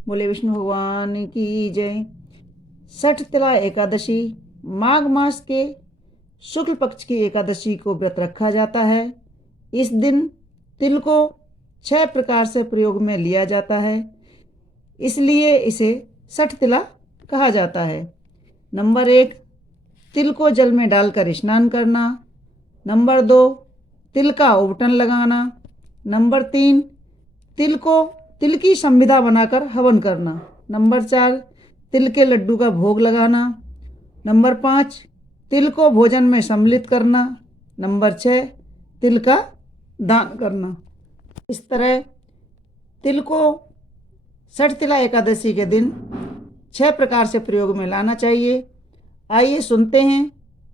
बोले विष्णु भगवान की जय। छठ तिला एकादशी माघ मास के शुक्ल पक्ष की एकादशी को व्रत रखा जाता है। इस दिन तिल को 6 प्रकार से प्रयोग में लिया जाता है, इसलिए इसे छठ तिला कहा जाता है। नंबर 1, तिल को जल में डालकर स्नान करना। नंबर 2, तिल का औबटन लगाना। नंबर 3, तिल की संविदा बनाकर हवन करना। नंबर 4, तिल के लड्डू का भोग लगाना। नंबर 5, तिल को भोजन में सम्मिलित करना। नंबर 6, तिल का दान करना। इस तरह तिल को छठ तिला एकादशी के दिन 6 प्रकार से प्रयोग में लाना चाहिए। आइए सुनते हैं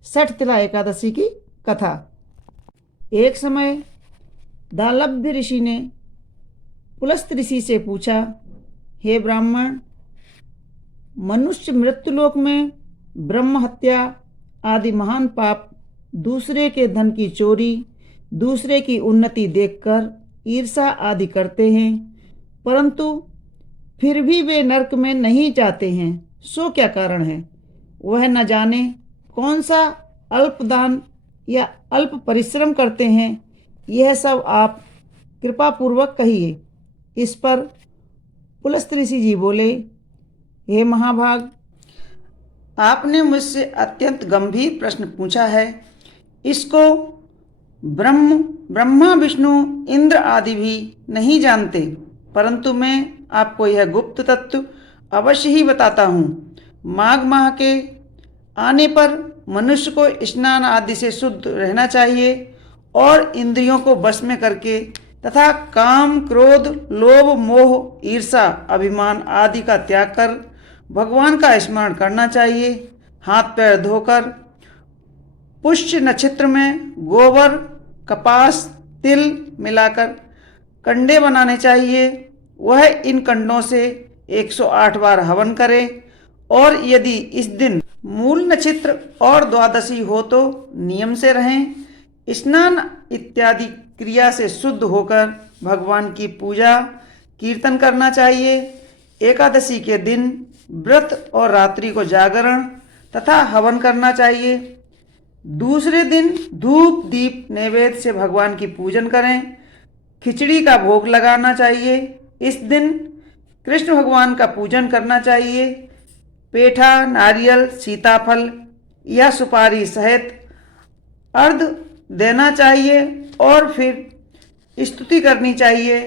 छठ तिला एकादशी की कथा। एक समय दालभ्य ऋषि ने पुलस्त ऋषि से पूछा, हे ब्राह्मण, मनुष्य मृत्युलोक में ब्रह्म हत्या आदि महान पाप, दूसरे के धन की चोरी, दूसरे की उन्नति देखकर ईर्षा आदि करते हैं, परंतु फिर भी वे नरक में नहीं जाते हैं, सो क्या कारण है? वह न जाने कौन सा अल्प दान या अल्प परिश्रम करते हैं। यह सब आप कृपा पूर्वक कहिए। इस पर पुलस्त ऋषि जी बोले, हे महाभाग, आपने मुझसे अत्यंत गंभीर प्रश्न पूछा है। इसको ब्रह्मा विष्णु इंद्र आदि भी नहीं जानते, परंतु मैं आपको यह गुप्त तत्व अवश्य ही बताता हूँ। माघ माह के आने पर मनुष्य को स्नान आदि से शुद्ध रहना चाहिए और इंद्रियों को वश में करके तथा काम, क्रोध, लोभ, मोह, ईर्षा, अभिमान आदि का त्याग कर भगवान का स्मरण करना चाहिए। हाथ पैर धोकर पुष्य नक्षत्र में गोबर, कपास, तिल मिलाकर कंडे बनाने चाहिए। वह इन कंडों से 108 बार हवन करे और यदि इस दिन मूल नक्षत्र और द्वादशी हो तो नियम से रहें। स्नान इत्यादि क्रिया से शुद्ध होकर भगवान की पूजा कीर्तन करना चाहिए। एकादशी के दिन व्रत और रात्रि को जागरण तथा हवन करना चाहिए। दूसरे दिन धूप दीप नैवेद्य से भगवान की पूजन करें। खिचड़ी का भोग लगाना चाहिए। इस दिन कृष्ण भगवान का पूजन करना चाहिए। पेठा, नारियल, सीताफल या सुपारी सहित अर्घ देना चाहिए और फिर स्तुति करनी चाहिए,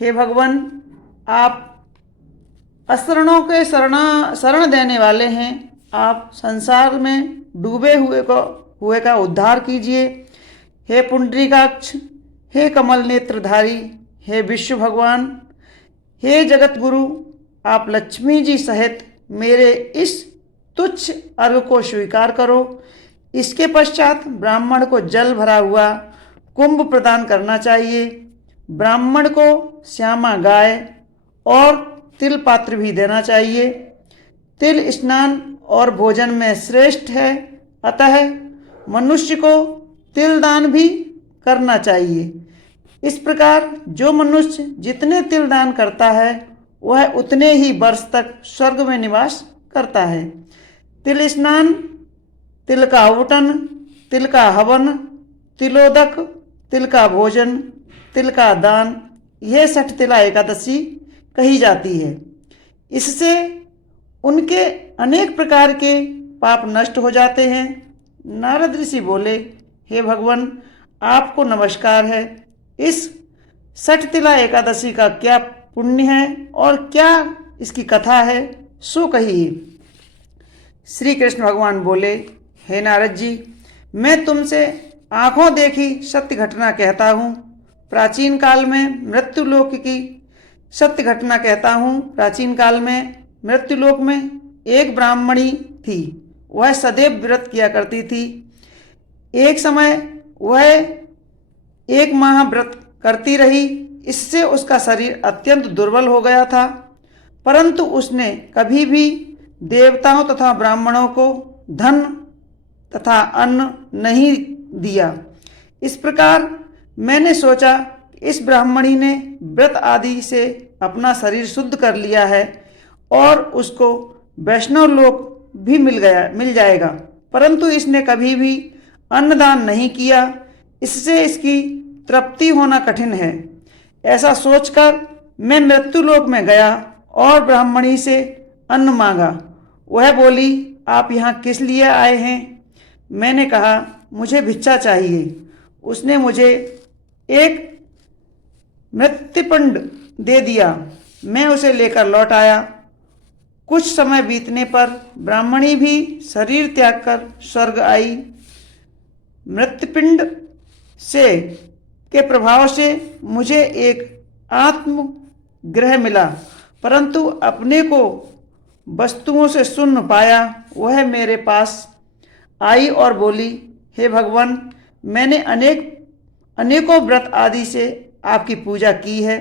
हे भगवान, आप असरणों के शरण देने वाले हैं। आप संसार में डूबे हुए का उद्धार कीजिए। हे पुंडरीकाक्ष, हे कमल नेत्रधारी, हे विश्व भगवान, हे जगत गुरु, आप लक्ष्मी जी सहित मेरे इस तुच्छ अर्घ को स्वीकार करो। इसके पश्चात ब्राह्मण को जल भरा हुआ कुंभ प्रदान करना चाहिए। ब्राह्मण को श्यामा गाय और तिल पात्र भी देना चाहिए। तिल स्नान और भोजन में श्रेष्ठ है, अतः मनुष्य को तिल दान भी करना चाहिए। इस प्रकार जो मनुष्य जितने तिल दान करता है वह उतने ही वर्ष तक स्वर्ग में निवास करता है। तिल स्नान, तिल का आवटन, तिल का हवन, तिलोदक, तिल का भोजन, तिल का दान, यह छठ तिला एकादशी कही जाती है। इससे उनके अनेक प्रकार के पाप नष्ट हो जाते हैं। नारद ऋषि बोले, हे भगवान, आपको नमस्कार है। इस छठ तिला एकादशी का क्या पुण्य है और क्या इसकी कथा है, सो कहिए। श्री कृष्ण भगवान बोले, हे नारद जी, मैं तुमसे आंखों देखी सत्य घटना कहता हूँ। प्राचीन काल में मृत्युलोक की सत्य घटना कहता हूँ। प्राचीन काल में मृत्युलोक में एक ब्राह्मणी थी। वह सदैव व्रत किया करती थी। एक समय वह 1 माह व्रत करती रही। इससे उसका शरीर अत्यंत दुर्बल हो गया था, परंतु उसने कभी भी देवताओं तथा ब्राह्मणों को धन तथा अन्न नहीं दिया। इस प्रकार मैंने सोचा, इस ब्राह्मणी ने व्रत आदि से अपना शरीर शुद्ध कर लिया है और उसको वैष्णव लोक भी मिल जाएगा, परंतु इसने कभी भी अन्नदान नहीं किया, इससे इसकी तृप्ति होना कठिन है। ऐसा सोचकर मैं मृत्युलोक में गया और ब्राह्मणी से अन्न मांगा। वह बोली, आप यहाँ किस लिए आए हैं? मैंने कहा, मुझे भिक्षा चाहिए। उसने मुझे एक मृत्युपिंड दे दिया। मैं उसे लेकर लौट आया। कुछ समय बीतने पर ब्राह्मणी भी शरीर त्याग कर स्वर्ग आई। मृत्युपिंड से के प्रभाव से मुझे एक आत्मग्रह मिला, परंतु अपने को वस्तुओं से शून्य पाया। वह मेरे पास आई और बोली, हे भगवान, मैंने अनेकों व्रत आदि से आपकी पूजा की है,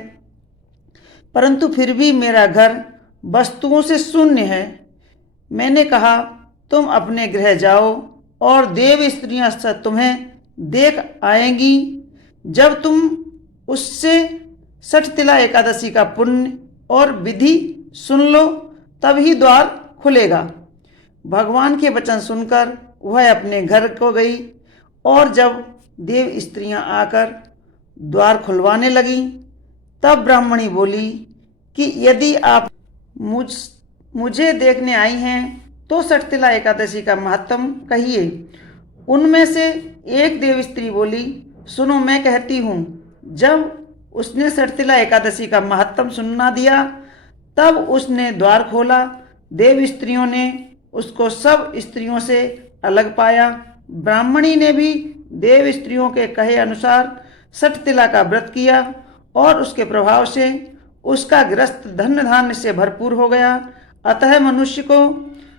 परंतु फिर भी मेरा घर वस्तुओं से शून्य है। मैंने कहा, तुम अपने गृह जाओ और देव स्त्रियां तुम्हें देख आएंगी। जब तुम उससे सठतिला एकादशी का पुण्य और विधि सुन लो, तभी द्वार खुलेगा। भगवान के वचन सुनकर वह अपने घर को गई और जब देव स्त्रियां आकर द्वार खुलवाने लगी, तब ब्राह्मणी बोली कि यदि आप मुझे देखने आई हैं तो सठतिला एकादशी का महत्व कहिए। उनमें से एक देव स्त्री बोली, सुनो, मैं कहती हूँ। जब उसने सठतिला एकादशी का महत्व सुनना दिया, तब उसने द्वार खोला। देव स्त्रियों ने उसको सब स्त्रियों से अलग पाया। ब्राह्मणी ने भी देव स्त्रियों के कहे अनुसार सठतिला का व्रत किया और उसके प्रभाव से उसका गृहस्थ धन धान्य से भरपूर हो गया। अतः मनुष्य को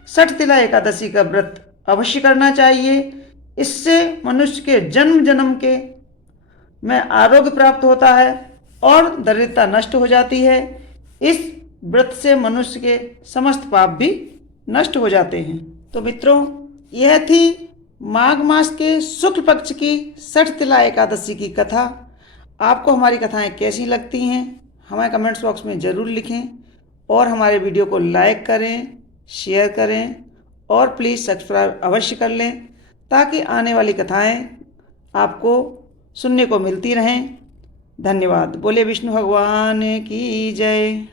सठतिला एकादशी का व्रत अवश्य करना चाहिए। इससे मनुष्य के जन्म जन्म के में आरोग्य प्राप्त होता है और दरिद्रता नष्ट हो जाती है। इस व्रत से मनुष्य के समस्त पाप भी नष्ट हो जाते हैं। तो मित्रों, यह थी माघ मास के शुक्ल पक्ष की सठतिला एकादशी की कथा। आपको हमारी कथाएं कैसी लगती हैं हमें कमेंट्स बॉक्स में ज़रूर लिखें और हमारे वीडियो को लाइक करें, शेयर करें और प्लीज़ सब्सक्राइब अवश्य कर लें, ताकि आने वाली कथाएं आपको सुनने को मिलती रहें। धन्यवाद। बोले विष्णु भगवान की जय।